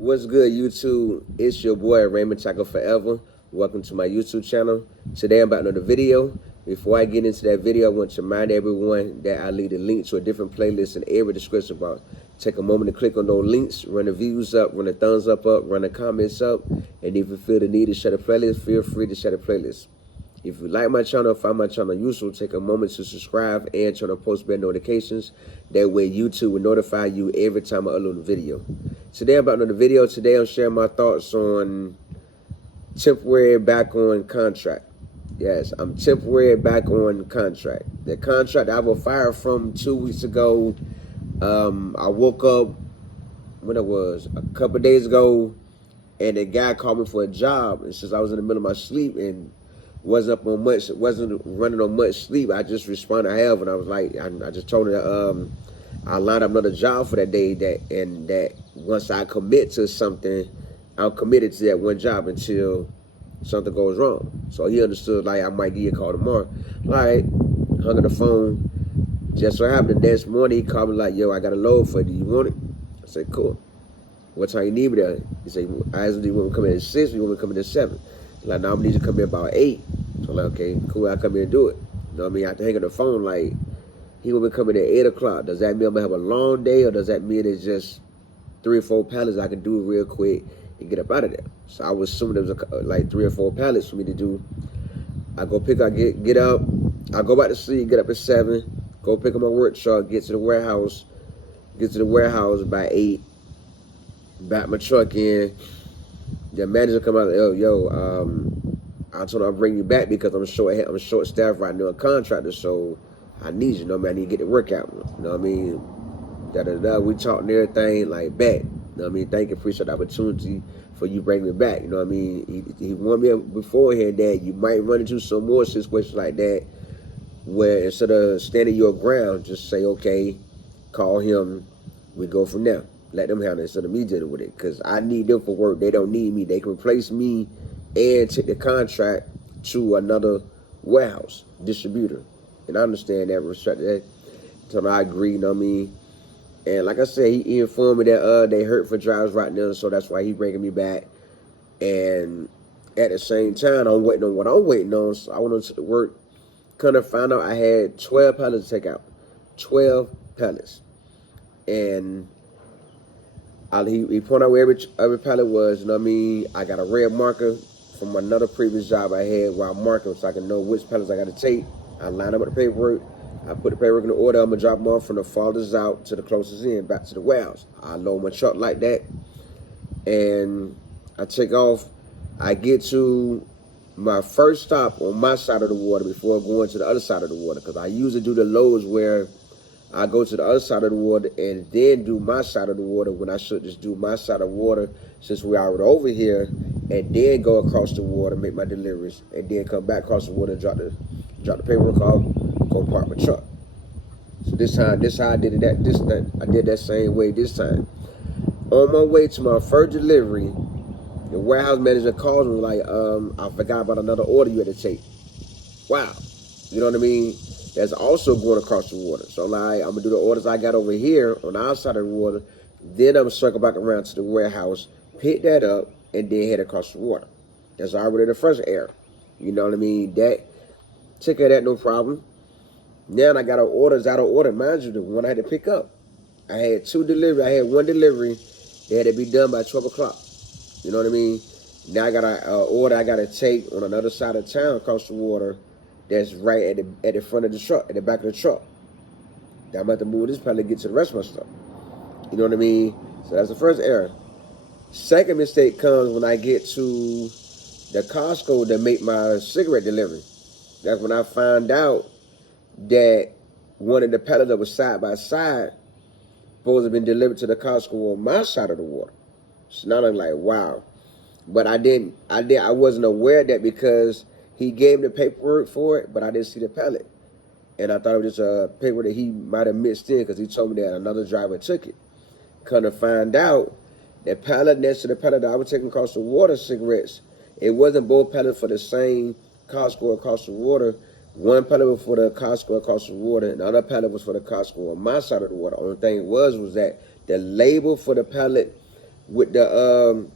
What's good, YouTube? It's your boy Raymondtacular Forever. Welcome to my YouTube channel. Today I'm about another video. Before I get into that video, I want to remind everyone that I leave a link to a different playlist in every description box. Take a moment to click on those links, run the views up, run the thumbs up, run the comments up, and if you feel the need to share the playlist, feel free to share the playlist. If you like my channel, find my channel useful, take a moment to subscribe and turn on post bell notifications. That way YouTube will notify you every time I upload a video. Today about another video. Today I'm sharing my thoughts on temporary back on contract. Yes, I'm temporary back on contract. The contract I was fired from 2 weeks ago. I woke up when it was a couple of days ago, and the guy called me for a job. And since I was in the middle of my sleep and wasn't running on much sleep, I just responded, I have, and I was like, I just told her I lined up another job for that day, that once I commit to something, I'm committed to that one job until something goes wrong. So he understood, like, I might give you a call tomorrow. All right, hung on the phone. Just so happened the next morning, he called me like, yo, I got a load for you. Do you want it? I said, cool. What time you need me there? He said, I asked him, do you want me to come in at 6 or you want me to come in at 7? He's like, no, I need you to come in about 8. So I'm like, okay, cool, I'll come in and do it. You know what I mean? I have to hang on the phone like, he will be coming at 8 o'clock. Does that mean I'm going to have a long day, or does that mean it's just 3 or 4 pallets I can do it real quick and get up out of there? So I was assuming there was like 3 or 4 pallets for me to do. I go pick up, get up. I go back to sleep, get up at 7, go pick up my work truck, get to the warehouse by 8, back my truck in. The manager come out, I told him I'll bring you back because I'm short staffed right now, a contractor, so I need you, know what I mean? I need to get the work out, you know what I mean? We talked and everything, like, back. You know what I mean? Thank you, appreciate the opportunity for you bringing me back, you know what I mean? He warned me beforehand that you might run into some more situations like that where instead of standing your ground, just say, okay, call him, we go from there. Let them handle it instead of me dealing with it, because I need them for work. They don't need me. They can replace me and take the contract to another warehouse distributor. And I understand that, respect that. So I agree, you know what I mean? And like I said, he informed me that they hurt for drivers right now, so that's why he bringing me back. And at the same time, I'm waiting on what I'm waiting on. So I went to work, kind of found out I had 12 pallets to take out. 12 pallets. And he pointed out where every pallet was, you know what I mean? I got a red marker from another previous job I had where I mark them so I can know which pallets I got to take. I line up with the paperwork. I put the paperwork in the order. I'm going to drop them off from the farthest out to the closest in, back to the warehouse. I load my truck like that, and I take off. I get to my first stop on my side of the water before going to the other side of the water, because I usually do the loads where I go to the other side of the water and then do my side of the water, when I should just do my side of the water since we're already over here, and then go across the water, make my deliveries, and then come back across the water and drop the paperwork off, go park my truck. So this how I did it. I did that same way this time. On my way to my first delivery, the warehouse manager calls me like, I forgot about another order you had to take. Wow. You know what I mean? That's also going across the water. So like, I'm gonna do the orders I got over here on the outside of the water, then I'm gonna circle back around to the warehouse, pick that up, and then head across the water. That's already the first error. You know what I mean? That took care of that, no problem. Now I got orders out of order. Mind you, the one I had to pick up. I had one delivery that had to be done by 12 o'clock. You know what I mean? Now I got an order I got to take on another side of town across the water that's right at the front of the truck, at the back of the truck. Now I'm about to move this pallet to get to the rest of my stuff. You know what I mean? So that's the first error. Second mistake comes when I get to the Costco that make my cigarette delivery. That's when I found out that one of the pallets that was side by side supposed to have been delivered to the Costco on my side of the water. So now I'm like, wow. But I wasn't aware of that because he gave me the paperwork for it, but I didn't see the pallet. And I thought it was just a paper that he might have mixed in, because he told me that another driver took it. Come to find out, that pallet next to the pallet that I was taking across the water cigarettes, it wasn't both pallets for the same Costco across the water. One pallet was for the Costco across the water, and the other pallet was for the Costco on my side of the water. Only thing was that the label for the pallet with the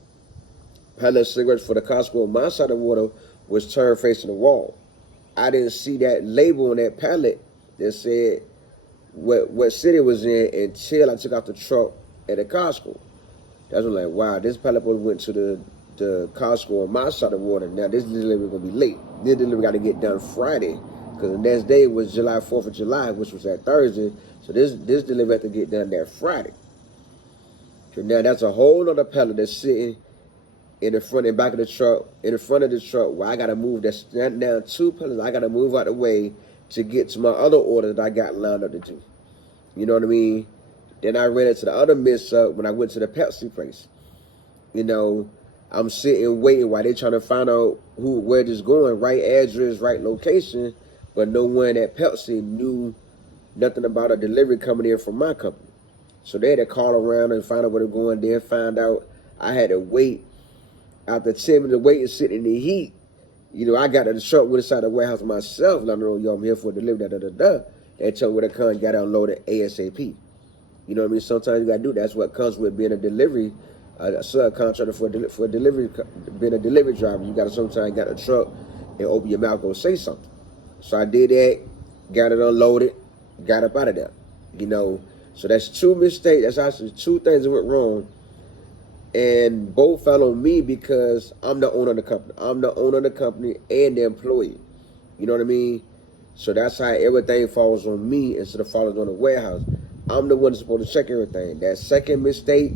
pallet of cigarettes for the Costco on my side of the water was turned facing the wall. I didn't see that label on that pallet that said what city it was in until I took out the truck at the Costco. That's when I'm like, wow, this pallet went to the Costco on my side of the water. Now this delivery gonna be late. This delivery got to get done Friday because the next day was July 4th of July, which was that Thursday. So this delivery had to get done that Friday. So now that's a whole other pallet that's sitting in the front and back of the truck, in the front of the truck, where I gotta move. That's now 2 pallets I gotta move out the way to get to my other order that I got lined up to do. You know what I mean? Then I ran into the other mess up when I went to the Pepsi place. You know, I'm sitting waiting while they're trying to find out where this going, right address, right location, but no one at Pepsi knew nothing about a delivery coming in from my company. So they had to call around and find out where they're going. Then find out I had to wait. After 10 minutes of waiting, sitting in the heat, you know, I got to the truck, went inside the warehouse myself, and I know, yo, I'm here for a delivery, They told me where to come, got unloaded ASAP. You know what I mean? Sometimes you got to do that. That's what comes with being a delivery, a subcontractor for a delivery, being a delivery driver. You got to sometimes get a truck and open your mouth, go say something. So I did that, got it unloaded, got up out of there. You know, so that's 2 mistakes. That's actually 2 things that went wrong. And both fell on me because I'm the owner of the company. I'm the owner of the company and the employee. You know what I mean? So that's how everything falls on me instead of falling on the warehouse. I'm the one that's supposed to check everything. That second mistake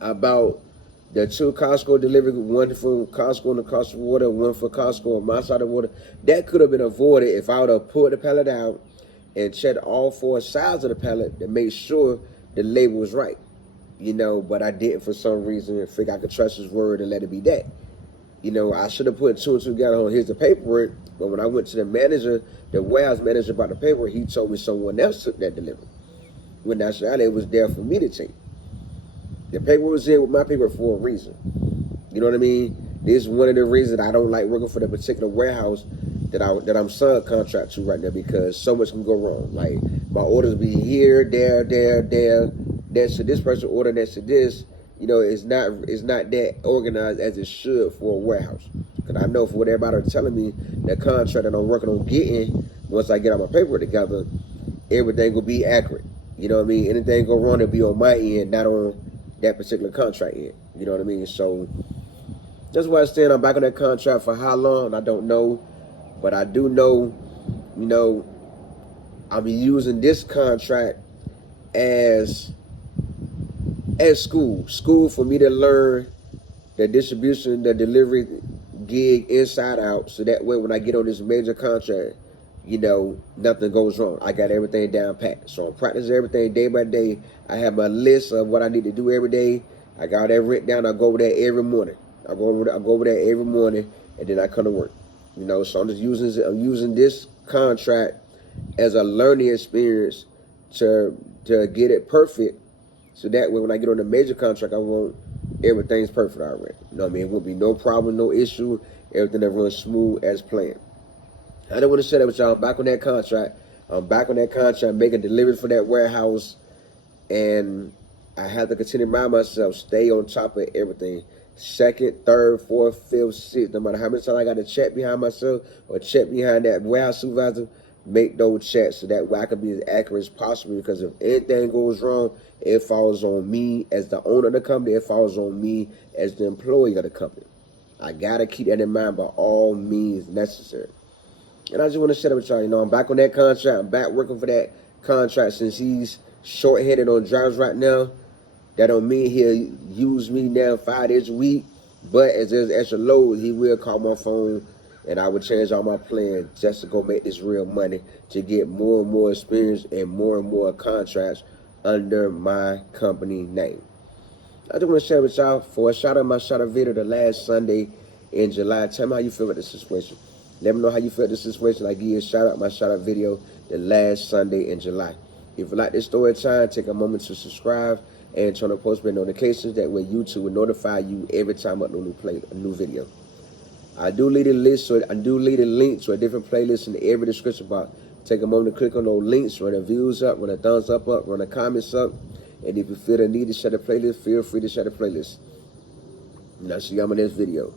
about the 2 Costco delivery, one for Costco on the Costco water, one for Costco on my side of the water, that could have been avoided if I would have pulled the pallet out and checked all 4 sides of the pallet to make sure the label was right. You know, but I didn't for some reason and figure I could trust his word and let it be that. You know, I should have put 2 and 2 together on here's the paperwork, but when I went to the manager, the warehouse manager about the paperwork, he told me someone else took that delivery. When actually it was there for me to take. The paperwork was in with my paper for a reason. You know what I mean? This is one of the reasons I don't like working for the particular warehouse that I'm subcontract to right now because so much can go wrong. Like my orders be here, there. That's to this person order, that's to this. You know, it's not that organized as it should for a warehouse. Because I know for what everybody are telling me, the contract that I'm working on getting, once I get all my paperwork together, everything will be accurate. You know what I mean? Anything go wrong, it'll be on my end, not on that particular contract end. You know what I mean? So that's why I'm saying I'm back on that contract for how long, I don't know. But I do know, you know, I'm using this contract as school for me to learn the distribution, the delivery gig inside out, so that way when I get on this major contract, you know, nothing goes wrong. I got everything down pat. So I'm practicing everything day by day. I have my list of what I need to do every day. I got that written down. I go over there every morning. I go over there every morning, and then I come to work. You know, so I'm using this contract as a learning experience to get it perfect. So that way, when I get on the major contract, I want everything's perfect already. You know what I mean? It won't be no problem, no issue. Everything that runs smooth as planned. I don't want to share that with y'all. I'm back on that contract. I'm back on that contract, making deliveries for that warehouse. And I have to continue to mind myself, stay on top of everything. 2nd, 3rd, 4th, 5th, 6th. No matter how many times I got to check behind myself or check behind that warehouse supervisor, make those checks so that way I can be as accurate as possible, because if anything goes wrong, it falls on me as the owner of the company, it falls on me as the employee of the company. I gotta keep that in mind by all means necessary. And I just want to share it with y'all. You know, I'm back on that contract. I'm back working for that contract since he's short-headed on drivers right now. That don't mean he'll use me now 5 days a week, but as there's extra load, he will call my phone and I would change all my plans just to go make this real money to get more and more experience and more contracts under my company name. I just want to share with y'all for a shout out my shout out video the last Sunday in July. Tell me how you feel about this situation. Let me know how you feel about this situation. I give you a shout out my shout out video the last Sunday in July. If you like this story time, take a moment to subscribe and turn on post notifications. That way YouTube will notify you every time I upload a new video. I do leave a link to a different playlist in every description box. Take a moment to click on those links, run the views up, run the thumbs up, run the comments up, And if you feel the need to share the playlist, feel free to share the playlist. And I'll see you on my next video.